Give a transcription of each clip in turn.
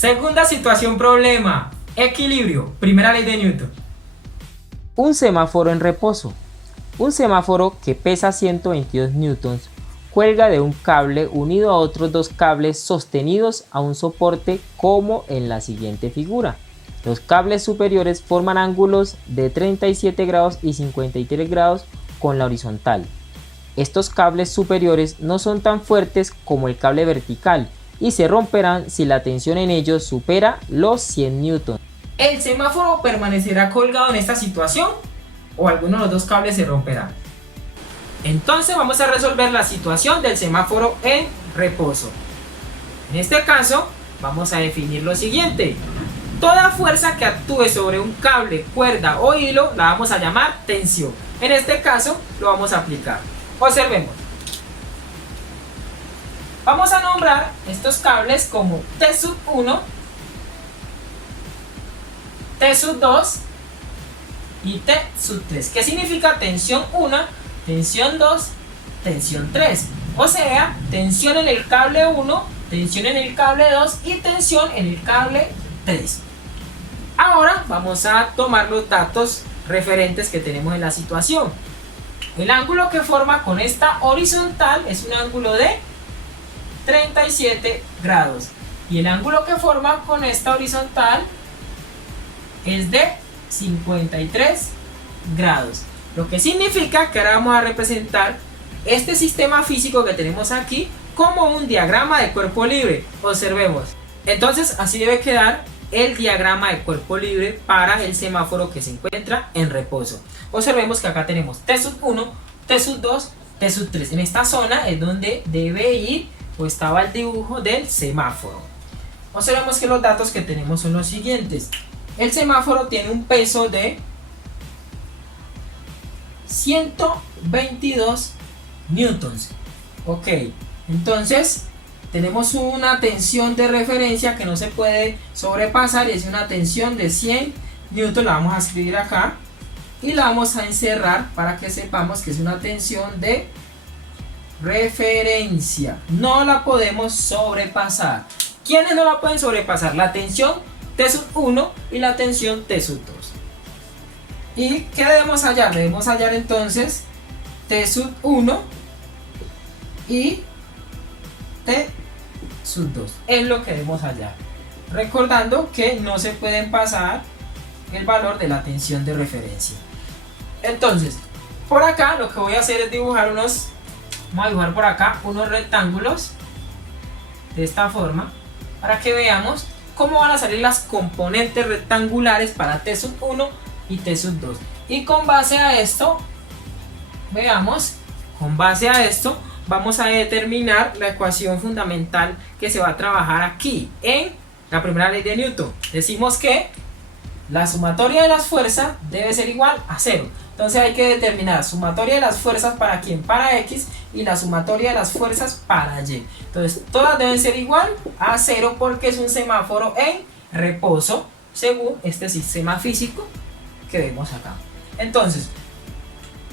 Segunda situación problema. Equilibrio. Primera ley de Newton. Un semáforo en reposo. Un semáforo que pesa 122 newtons cuelga de un cable unido a otros dos cables sostenidos a un soporte como en la siguiente figura. Los cables superiores forman ángulos de 37 grados y 53 grados con la horizontal. Estos cables superiores no son tan fuertes como el cable vertical y se romperán si la tensión en ellos supera los 100 newtons. ¿El semáforo permanecerá colgado en esta situación o alguno de los dos cables se romperá? Entonces vamos a resolver la situación del semáforo en reposo. En este caso vamos a definir lo siguiente. Toda fuerza que actúe sobre un cable, cuerda o hilo la vamos a llamar tensión. En este caso lo vamos a aplicar. Observemos. Vamos a nombrar estos cables como T1, T2 y T3. ¿Qué significa tensión 1, tensión 2, tensión 3? O sea, tensión en el cable 1, tensión en el cable 2 y tensión en el cable 3. Ahora vamos a tomar los datos referentes que tenemos en la situación. El ángulo que forma con esta horizontal es un ángulo de 37 grados y el ángulo que forma con esta horizontal es de 53 grados, lo que significa que ahora vamos a representar este sistema físico que tenemos aquí como un diagrama de cuerpo libre. Observemos. Entonces así debe quedar el diagrama de cuerpo libre para el semáforo que se encuentra en reposo. Observemos que acá tenemos T1, T2, T3. En esta zona es donde debe ir o estaba el dibujo del semáforo. Observemos que los datos que tenemos son los siguientes. El semáforo tiene un peso de 122 newtons. Ok, entonces tenemos una tensión de referencia que no se puede sobrepasar y es una tensión de 100 newtons. La vamos a escribir acá y la vamos a encerrar para que sepamos que es una tensión de referencia. No la podemos sobrepasar. ¿Quiénes no la pueden sobrepasar? La tensión T1 y la tensión T2. ¿Y qué debemos hallar? Debemos hallar entonces T1 y T2. Es lo que debemos hallar. Recordando que no se pueden pasar el valor de la tensión de referencia. Entonces, por acá lo que voy a hacer es dibujar vamos a dibujar por acá unos rectángulos de esta forma para que veamos cómo van a salir las componentes rectangulares para T1 y T2. Y con base a esto, veamos, con base a esto vamos a determinar la ecuación fundamental que se va a trabajar aquí en la primera ley de Newton. Decimos que la sumatoria de las fuerzas debe ser igual a 0. Entonces hay que determinar sumatoria de las fuerzas para quién, para X, y la sumatoria de las fuerzas para Y. Entonces todas deben ser igual a 0 porque es un semáforo en reposo según este sistema físico que vemos acá. Entonces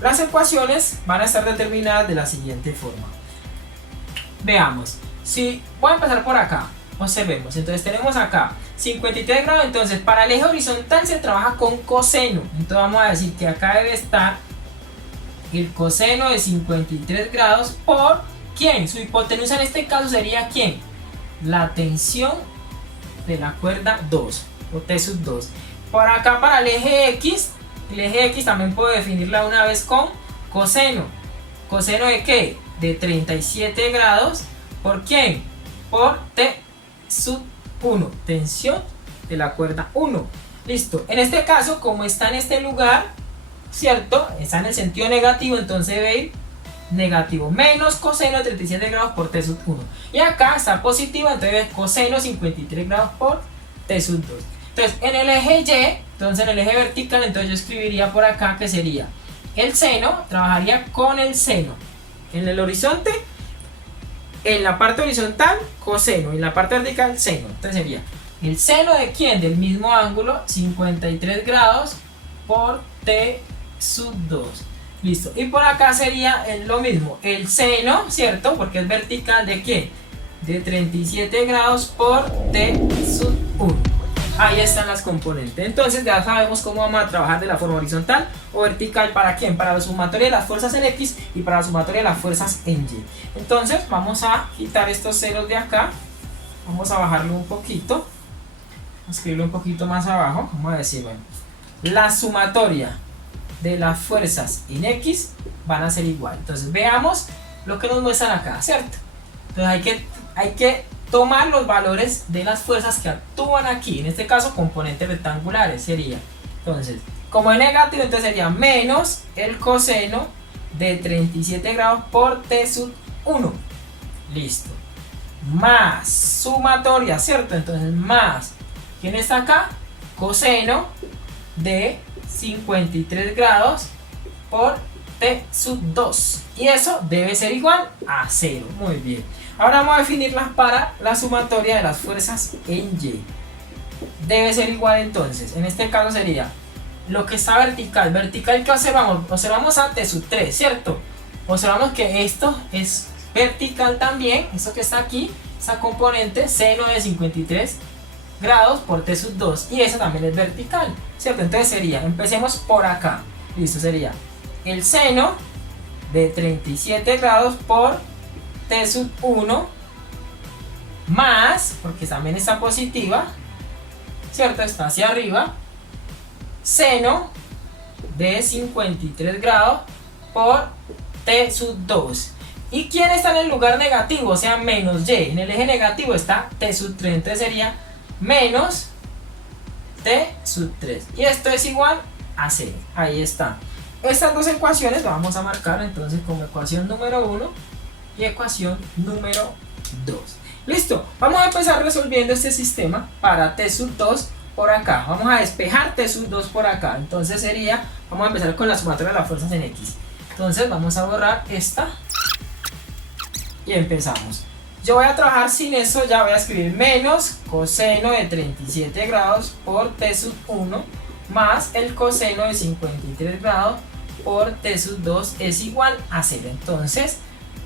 las ecuaciones van a estar determinadas de la siguiente forma. Veamos, si voy a empezar por acá. Observemos, entonces tenemos acá 53 grados, entonces para el eje horizontal se trabaja con coseno. Entonces vamos a decir que acá debe estar el coseno de 53 grados por ¿quién? Su hipotenusa en este caso sería ¿quién? La tensión de la cuerda 2 o T2. Por acá para el eje X también puedo definirla una vez con coseno. ¿Coseno de qué? De 37 grados por ¿quién? Por T1, tensión de la cuerda 1. Listo. En este caso, como está en este lugar, ¿cierto? Está en el sentido negativo, entonces debe ir negativo. Menos coseno de 37 grados por T1. Y acá está positivo, entonces coseno 53 grados por T2. Entonces, en el eje Y, entonces en el eje vertical, entonces yo escribiría por acá que sería el seno, trabajaría con el seno. En el horizonte, en la parte horizontal, coseno, y en la parte vertical, seno. Entonces sería el seno de ¿quién? Del mismo ángulo, 53 grados por T2. Listo. Y por acá sería lo mismo, el seno, ¿cierto? Porque es vertical de ¿quién? De 37 grados por T2. 1. Ahí están las componentes. Entonces ya sabemos cómo vamos a trabajar de la forma horizontal o vertical. ¿Para quién? Para la sumatoria de las fuerzas en X y para la sumatoria de las fuerzas en Y. Entonces vamos a quitar estos ceros de acá. Vamos a bajarlo un poquito. A escribirlo un poquito más abajo. Vamos a decir, bueno, la sumatoria de las fuerzas en X van a ser igual. Entonces veamos lo que nos muestran acá, ¿cierto? Entonces hay que tomar los valores de las fuerzas que actúan aquí, en este caso componentes rectangulares sería, entonces como es negativo, entonces sería menos el coseno de 37 grados por t sub 1, listo, más sumatoria, ¿cierto? Entonces más, ¿quién está acá? Coseno de 53 grados por t sub 2, y eso debe ser igual a 0, muy bien. Ahora vamos a definirlas para la sumatoria de las fuerzas en Y. Debe ser igual entonces, en este caso sería lo que está vertical. Vertical, ¿qué observamos? Observamos a t sub 3, ¿cierto? Observamos que esto es vertical también, esto que está aquí, esa componente seno de 53 grados por t sub 2, y esa también es vertical, ¿cierto? Entonces sería, empecemos por acá, listo, sería el seno de 37 grados por t sub 1 más, porque también está positiva, ¿cierto? Está hacia arriba, seno de 53 grados por t sub 2. ¿Y quién está en el lugar negativo? O sea, menos y. En el eje negativo está t sub 3, entonces sería menos t sub 3. Y esto es igual a 0. Ahí está. Estas dos ecuaciones las vamos a marcar entonces como ecuación número 1 y ecuación número 2. Listo, vamos a empezar resolviendo este sistema para t sub 2 por acá. Vamos a despejar t sub 2 por acá. Entonces sería, vamos a empezar con la sumatoria de las fuerzas en X. Entonces vamos a borrar esta y empezamos. Yo voy a trabajar sin eso, ya voy a escribir menos coseno de 37 grados por t sub 1 más el coseno de 53 grados por t sub 2 es igual a 0. Entonces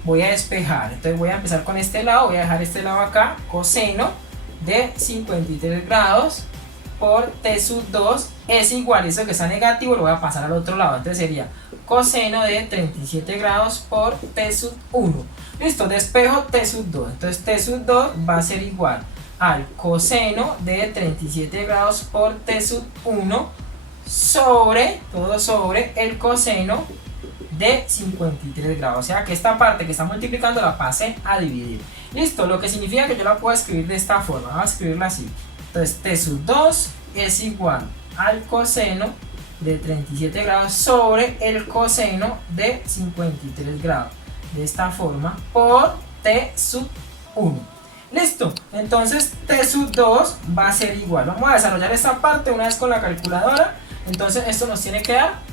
voy a despejar, entonces voy a empezar con este lado, voy a dejar este lado acá, coseno de 53 grados por t sub 2 es igual, eso que está negativo lo voy a pasar al otro lado, entonces sería coseno de 37 grados por t sub 1, listo, despejo t sub 2, entonces t sub 2 va a ser igual al coseno de 37 grados por t sub 1 sobre, todo sobre el coseno de 53 grados, o sea que esta parte que está multiplicando la pase a dividir, listo, lo que significa que yo la puedo escribir de esta forma, vamos a escribirla así, entonces t sub 2 es igual al coseno de 37 grados sobre el coseno de 53 grados, de esta forma, por t sub 1, listo, entonces t sub 2 va a ser igual, vamos a desarrollar esta parte una vez con la calculadora, entonces esto nos tiene que dar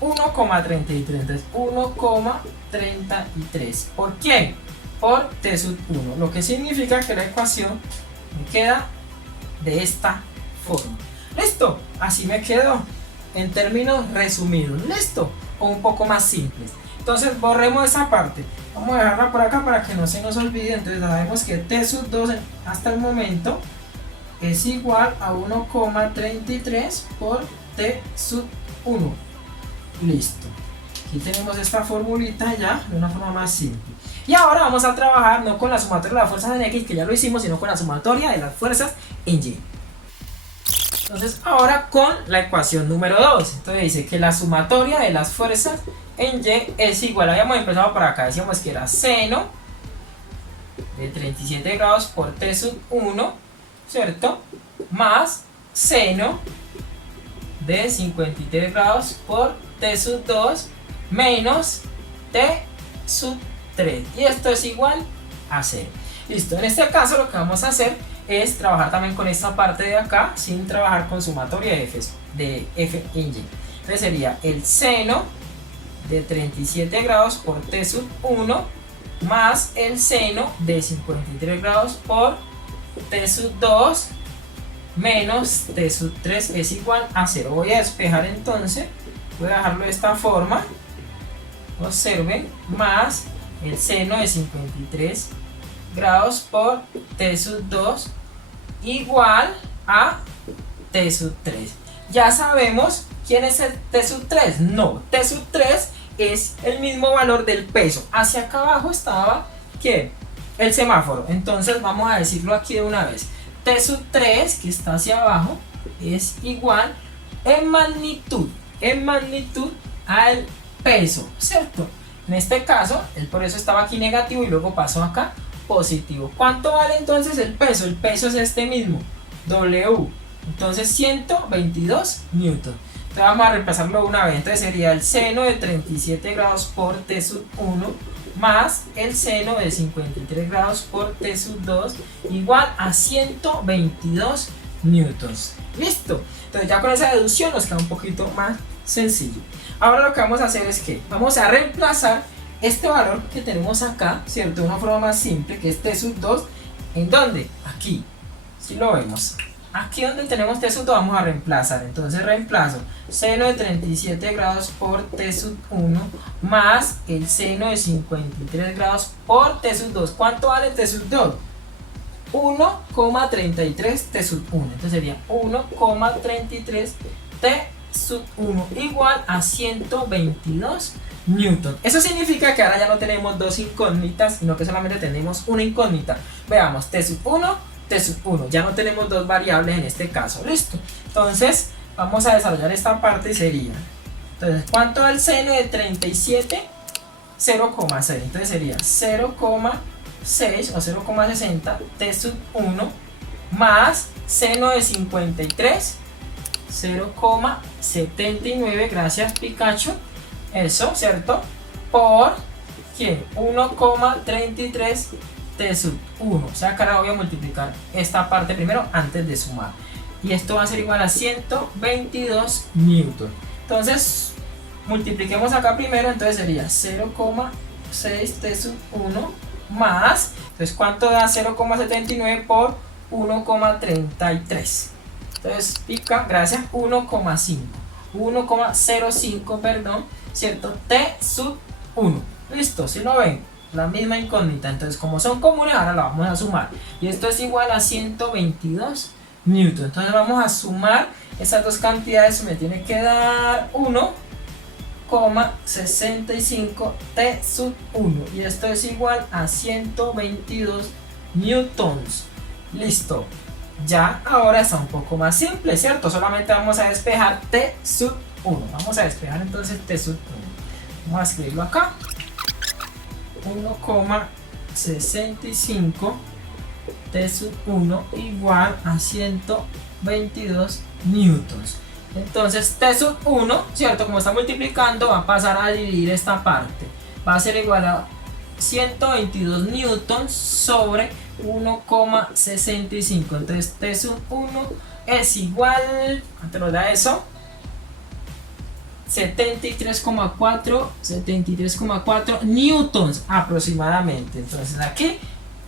1,33, entonces 1,33, ¿por quién? Por t sub 1, lo que significa que la ecuación me queda de esta forma, listo, así me quedó, en términos resumidos, listo, o un poco más simples, entonces borremos esa parte, vamos a dejarla por acá para que no se nos olvide, entonces sabemos que t sub 2 hasta el momento es igual a 1,33 por t sub 1, listo, aquí tenemos esta formulita ya de una forma más simple. Y ahora vamos a trabajar no con la sumatoria de las fuerzas en X, que ya lo hicimos, sino con la sumatoria de las fuerzas en Y. Entonces ahora con la ecuación número 2, entonces dice que la sumatoria de las fuerzas en Y es igual, habíamos empezado por acá, decíamos que era seno de 37 grados por t sub 1, ¿cierto? Más seno de 53 grados por t sub 2 menos t sub 3, y esto es igual a 0. Listo, en este caso lo que vamos a hacer es trabajar también con esta parte de acá sin trabajar con sumatoria de f en y. Entonces sería el seno de 37 grados por t sub 1 más el seno de 53 grados por t sub 2 menos t sub 3 es igual a 0. Voy a despejar entonces, voy a dejarlo de esta forma, observen, más el seno de 53 grados por t sub 2 igual a T sub 3. Ya sabemos quién es el T sub 3. No, T sub 3 es el mismo valor del peso. Hacia acá abajo estaba, ¿qué? El semáforo. Entonces vamos a decirlo aquí de una vez. T sub 3, que está hacia abajo, es igual en magnitud al peso, ¿cierto? En este caso, por eso estaba aquí negativo y luego pasó acá positivo. ¿Cuánto vale entonces el peso? El peso es este mismo, W. Entonces 122 newton. Entonces vamos a reemplazarlo una vez. Entonces sería el seno de 37 grados por T sub 1 más el seno de 53 grados por T sub 2 igual a 122 newtons. Listo. Entonces ya con esa deducción nos queda un poquito más sencillo. Ahora lo que vamos a hacer es que vamos a reemplazar este valor que tenemos acá, ¿cierto? De una forma más simple, que es T sub 2. ¿En dónde? Aquí. Si lo vemos. Aquí donde tenemos T sub 2 vamos a reemplazar. Entonces reemplazo seno de 37 grados por T sub 1 más el seno de 53 grados por T sub 2. ¿Cuánto vale T sub 2? 1,33 T sub 1. Entonces sería 1,33 T sub 1 igual a 122 newton. Eso significa que ahora ya no tenemos dos incógnitas, sino que solamente tenemos una incógnita. Veamos, T sub 1, T sub 1. Ya no tenemos dos variables en este caso. Listo. Entonces vamos a desarrollar esta parte y sería, entonces, ¿cuánto da el seno de 37? 0,6. Entonces sería 0,6 o 0,60 T sub 1 más seno de 53, 0,79, gracias Pikachu, eso, ¿cierto? Por, ¿quién? 1,33 T sub 1, o sea que ahora voy a multiplicar esta parte primero antes de sumar, y esto va a ser igual a 122 newton. Entonces multipliquemos acá primero, entonces sería 0,6 T sub 1 más, entonces ¿cuánto da 0,79 por 1,33? Entonces pica, gracias, 1,05, perdón, ¿cierto? T sub 1. Listo, si lo ven, la misma incógnita. Entonces como son comunes, ahora la vamos a sumar. Y esto es igual a 122 newton. Entonces vamos a sumar esas dos cantidades. Me tiene que dar 1,65 T sub 1. Y esto es igual a 122 newtons. Listo. Ya ahora está un poco más simple, ¿cierto? Solamente vamos a despejar T sub 1. Vamos a despejar entonces T sub 1. Vamos a escribirlo acá. 1,65 T sub 1 igual a 122 newtons. Entonces T sub 1, ¿cierto? Como está multiplicando, va a pasar a dividir esta parte. Va a ser igual a 122 newtons sobre 1,65. Entonces T sub 1 es igual, ¿cuánto nos da eso? 73,4 newtons aproximadamente. Entonces aquí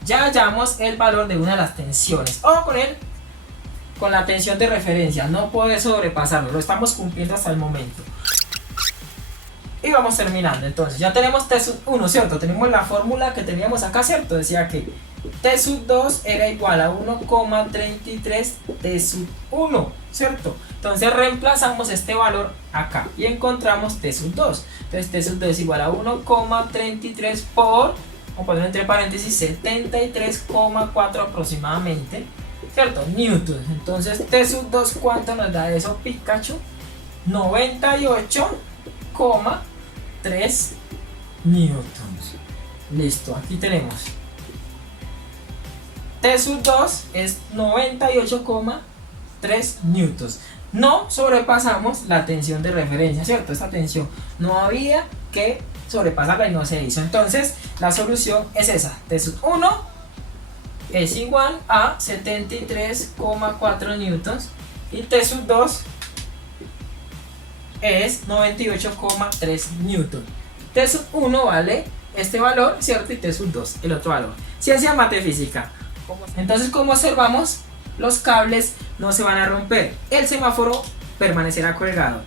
ya hallamos el valor de una de las tensiones, o con la tensión de referencia. No puede sobrepasarlo, lo estamos cumpliendo hasta el momento. Y vamos terminando. Entonces ya tenemos T sub 1, ¿cierto? Tenemos la fórmula que teníamos acá, ¿cierto? Decía que T sub 2 era igual a 1,33 T sub 1, ¿cierto? Entonces reemplazamos este valor acá y encontramos T sub 2. Entonces T sub 2 es igual a 1,33 por, vamos a poner entre paréntesis, 73,4 aproximadamente, ¿cierto? Newton. Entonces T sub 2, ¿cuánto nos da eso, Pikachu? 98,3 newtons. Listo, aquí tenemos T sub 2 es 98,3 newtons. No sobrepasamos la tensión de referencia, ¿cierto? Esta tensión no había que sobrepasarla y no se hizo. Entonces la solución es esa. T sub 1 es igual a 73,4 newtons y T sub 2 es 98,3 newton. T sub 1 vale este valor, ¿cierto? Y T sub 2 el otro valor. Ciencia, mate, física. Entonces, como observamos, los cables no se van a romper, el semáforo permanecerá colgado.